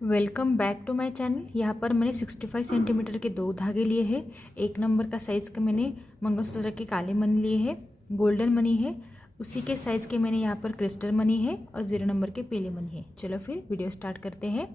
Welcome back to my channel. यहाँ पर मैंने 65 centimetre के 2 धागे लिए हैं। 1 नंबर का साइज़ का मैंने मंगलसूत्र के काले मनी लिए हैं, गोल्डन मनी है। उसी के साइज़ के मैंने यहाँ पर क्रिस्टल मनी है और 0 नंबर के पीले मनी है। चलो फिर वीडियो स्टार्ट करते हैं।